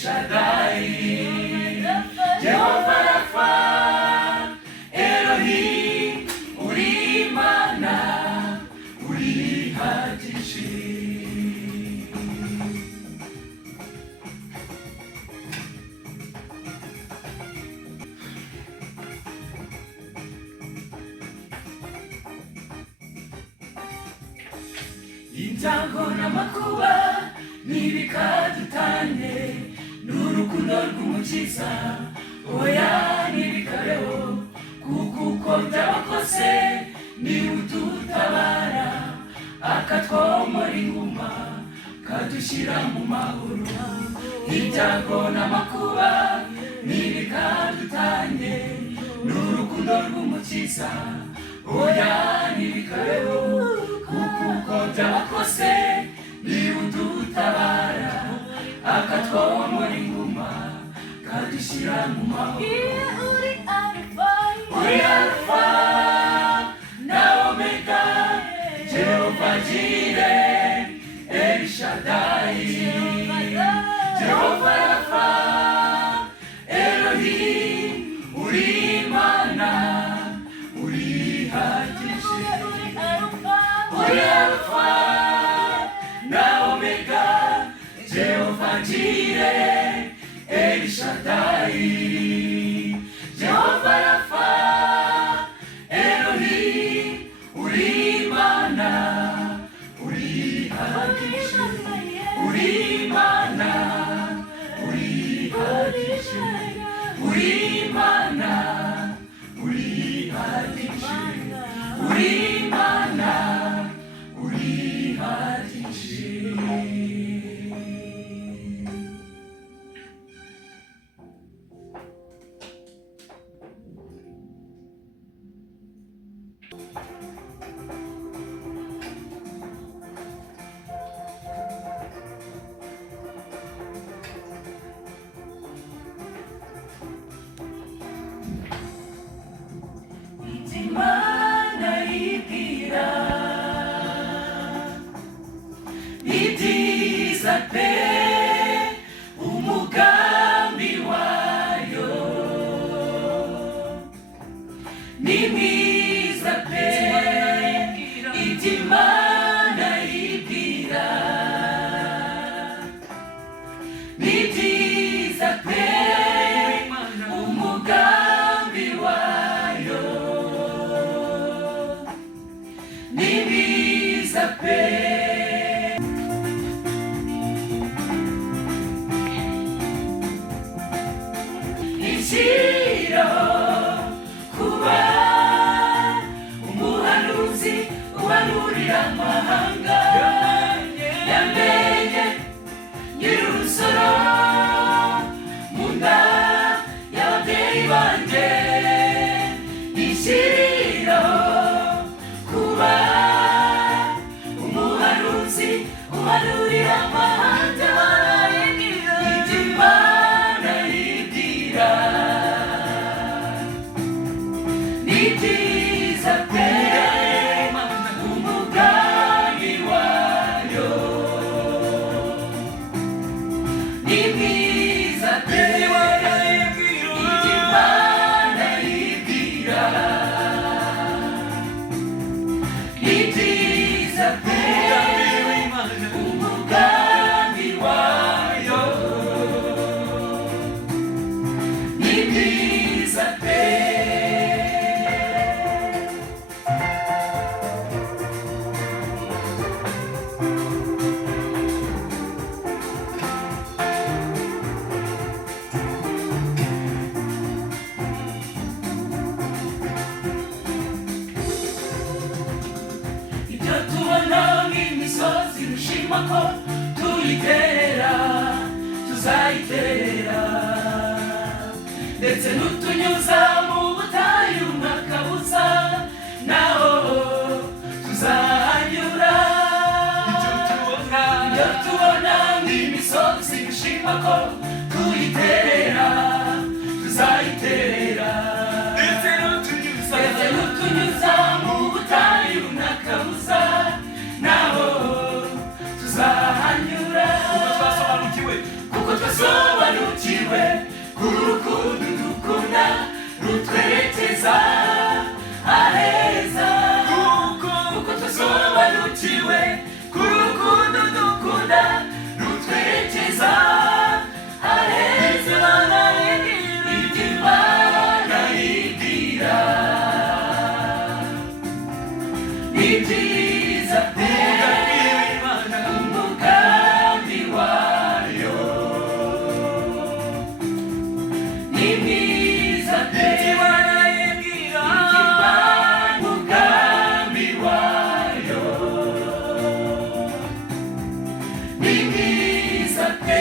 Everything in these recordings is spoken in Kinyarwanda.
Shaddai, Jehovah Rapha, Elohim, uri Imana, urihagije. Ibyago n'amakuba ntibikadutane, n'urukundo rw'umukiza oya ntibikabeho, kuko uko byaba kose niwe udutabara, akatwomora inguma kadushyira mu mahoro. Ibyago n'amakuba ntibikadutane, n'urukundo rw'umukiza oya ntibikabeho, kuko uko byaba kose niwe udutabara, akatwomora inguma kadushyira mu mahoro. Uri Alpha na Omega, Jehovah Jireh, El Shaddai, Jehovah Rapha, Elohim, uri Imana, urihagije. Uri Alpha na Omega, Jehovah Jireh, El Shaddai, Jehovah Rapha, Elohim, uri Imana, urihagije. Uri Imana, urihagije. Uri Imana, urihagije. Uri Imana, urihagije. Imana ibwira ibyiza pe, umugambi wayo ni mwiza pe, Imana ibwira ni byiza pe, umugambi wayo ni mwiza pe. Ishyira kuba umuhanuzi uhanurira amahanga, yamenye nyir'urusoro mu nda y'ababyeyi banjye. Ishyira kuba umuhanuzi uhanurira amahanga, Imana ibwira ni byiza pe, umugambi wayo ni mwiza pe, Imana ibwira ni byiza pe, umugambi wayo ni mwiza pe. Ibyo tubona nk'imisozi rushima ko tuyiterera, tuzayiterera, ndetse n'utunyuza mu butayu n'akabuza naho tuzahanyura. Ibyo tubona nk'imisozi rushima ko tuyiterera, tuzayiterera, ndetse n'utunyuza mu butayu n'akabuza naho tuzahanyura. Kuko twasobanukiwe tubanukiwe kurukundo dukunda rutwerekeza aheza kuko tusobanukiwe kurukundo dukunda rutwerekeza aheza Imana ibwira ni byiza pe umugambi wayo ni mwiza pe umugambi wayo ni mwiza pe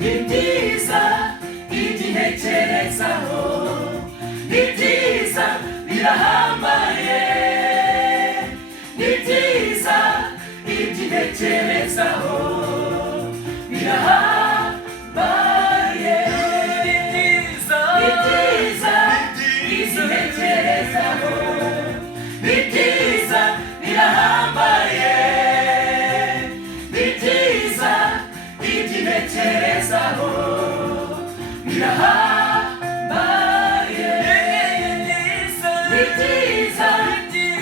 ni byiza igitekerezaho ni byiza birahambaye ni byiza igitekerezaho birahambaye ni byiza igitekerezaho ni byiza birahambaye ni byiza igitekerezaho birahambaye ni byiza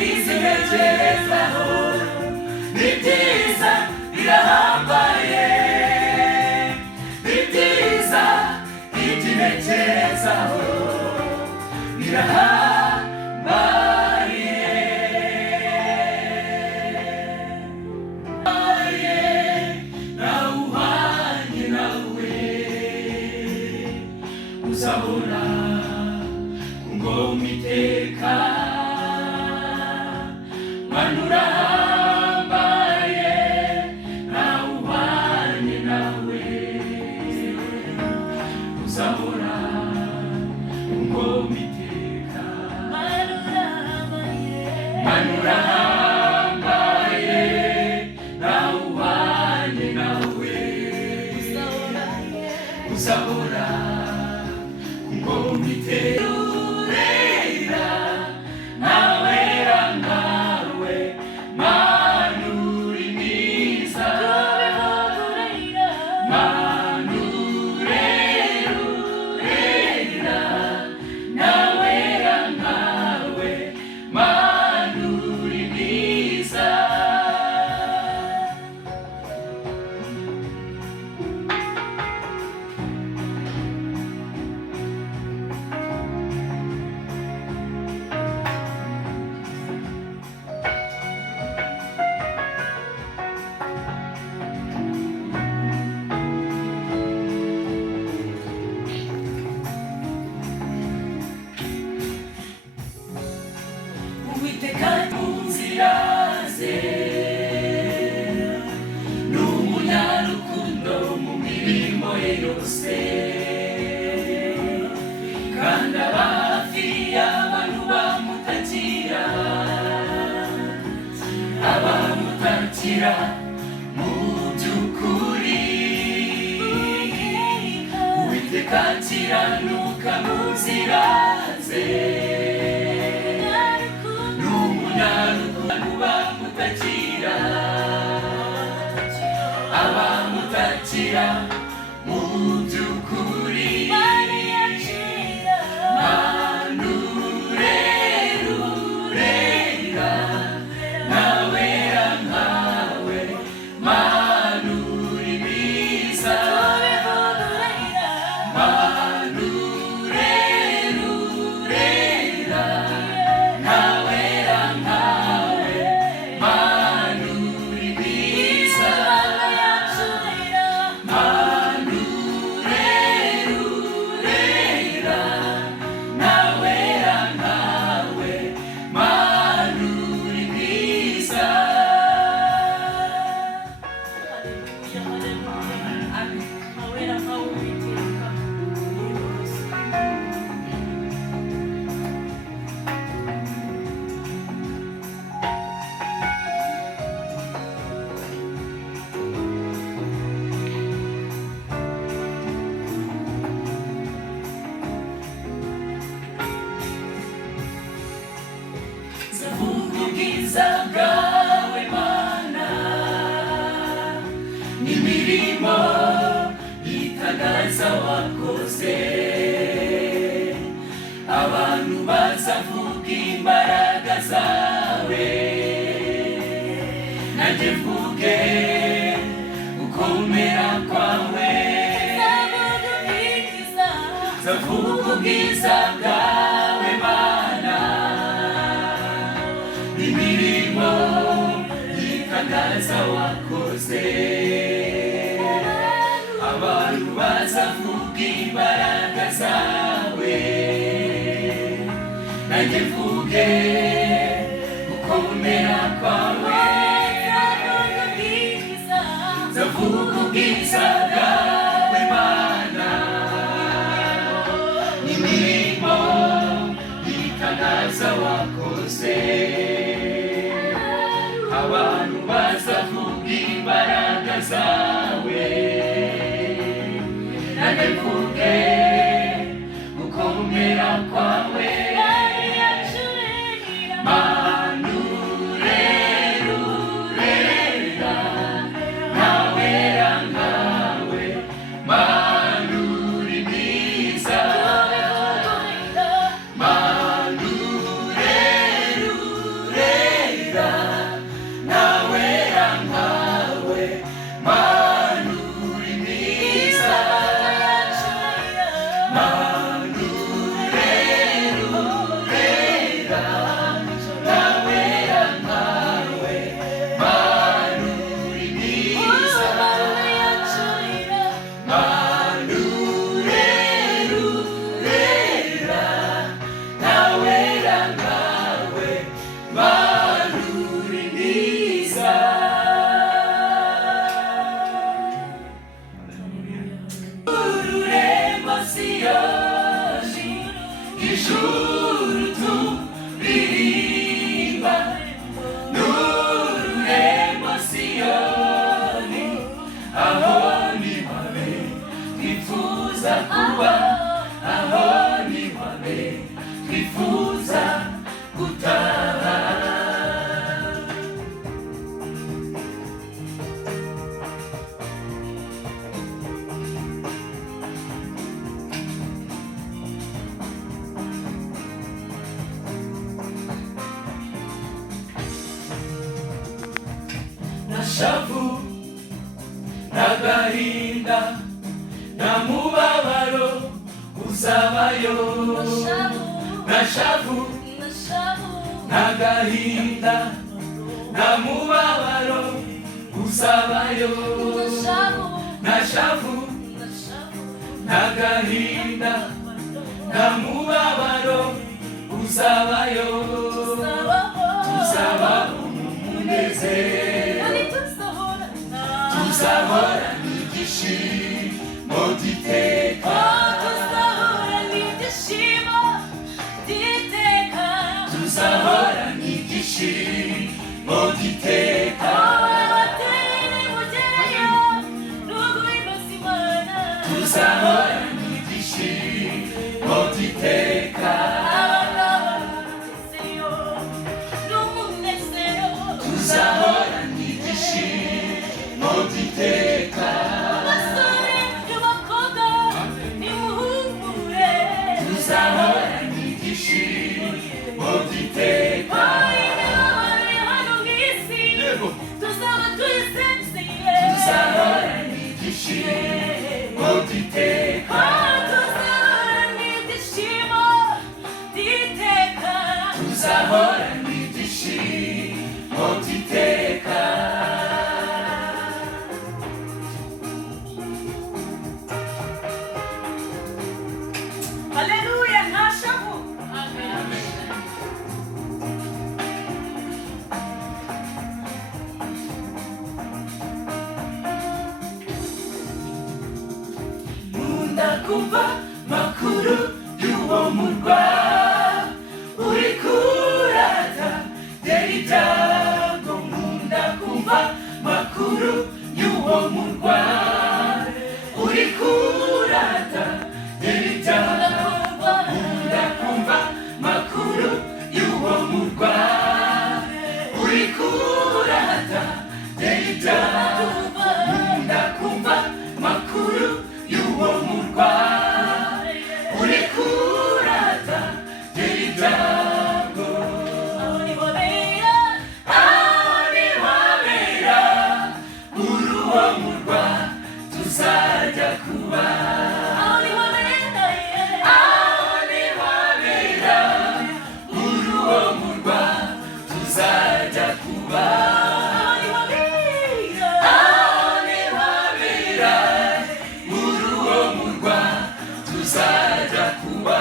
igitekerezaho ni byiza birahambaye ni byiza igitekerezaho birahambaye nawuhanye nawe uzahora ku ngoma iteka Mana urahambaye nawuhanye nawe uzahora ku ngoma iteka Mana urahambaye nawuhanye nawe uzahora ku ngoma iteka urera nawera nkawe Mana uri mwiza Mana urera nawera nkawe Mana uri mwiza Uwiteka mu nzira ze ni umunyarukundo mu mirimo ye yose kandi aba hafi y'abantu bamutakira mu by'ukuri Uwiteka akiranuka mu nzira ze abamutakira mu by'ukuri Mana urera nawera nkawe Mana uri mwiza Mana urera nawera nkawe Mana uri mwiza Mana nanjye mvuge gukomera kwawe, nzavuga ubwiza bwawe Mana, imirimo y'itangaza wakoze. Abantu bazavuga imbaraga zawe, nanjye mvuge gukomera kwawe, nzavuga ubwiza bwawe Mana, imirimo y'itangaza wakoze. Abantu bazavuga imbaraga zawe, nanjye mvuge gukomera kwawe. Nashavu n'agahinda nta mubabaro uzabayo. Nashavu n'agahinda nta mubabaro uzabayo. Nashavu n'agahinda nta mubabaro uzabayo. Tuzabaho mu munezero, tuzahora n'ibyishimo by'iteka. Tuzahora n'ibyishimo by'iteka. Tuzahora n'ibyishimo by'iteka. Abateri mugeyo n'urw'imbaza Imana. Tuzahora n'ibyishimo by'iteka. Tuzahora n'ibyishimo by'iteka. Abasore n'abakobwa nimuhumure. Tuzahora n'ibyishimo by'iteka. Imibabaro hano mu isi tuzaba tuyisezeye. Tuzahora n'ibyishimo by'iteka. Tuzahora n'ibyishimo by'iteka. Tuzahora n'ibyishimo by'iteka. Haleluya, ntashavu. Amen. Nkunda kumva makuru y'uwo murwa uri kurata deri ibyago. Nkunda kumva makuru y'uwo murwa uri kurata deri ibyago. Nkunda kumva makuru y'uwo murwa uri kurata deri ibyago. Nkunda kumva makuru y'uwo murwa uri kurata deri ibyago. Aho ni ho bera, aho ni ho bera. kuba aho ni wabera aho ni habera muri uwo murwa tuzajya kuba aho ni wabera aho ni habera muri uwo murwa tuzajya kuba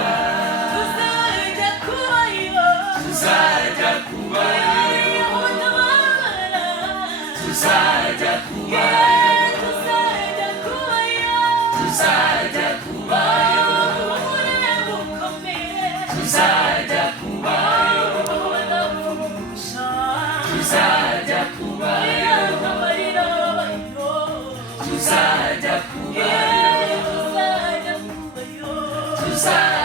tuzajya kubayo tuzajya kuba aho batabara tuzajya kuba tuzajya kubayo tuzajya kuba ubure bukomeye tuzajya kuba aho badapfusha tuzajya kuba amarira bayo tuzajya kuba tuzajya kubayo tuzajya